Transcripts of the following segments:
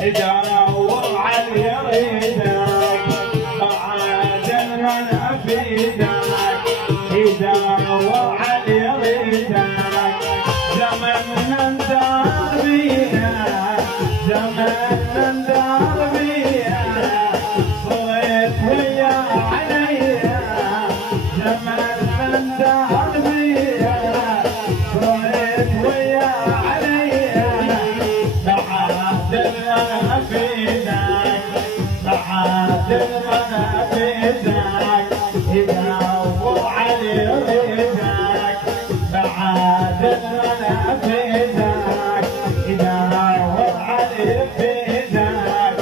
يدور على يريدك بعد المنى بيدك يدور على يريدك زمن ندار بيها زمن ندار بيها صرت ويا عليا زمن ندار بيها صرت ويا عليا بعد المنى بيدك بعد المنى بيدك يدور على يريدك بعد المنى بيدك يدور على بيدك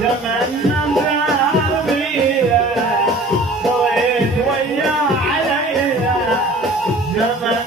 زمن ندار بيها صرت ويا عليا زمن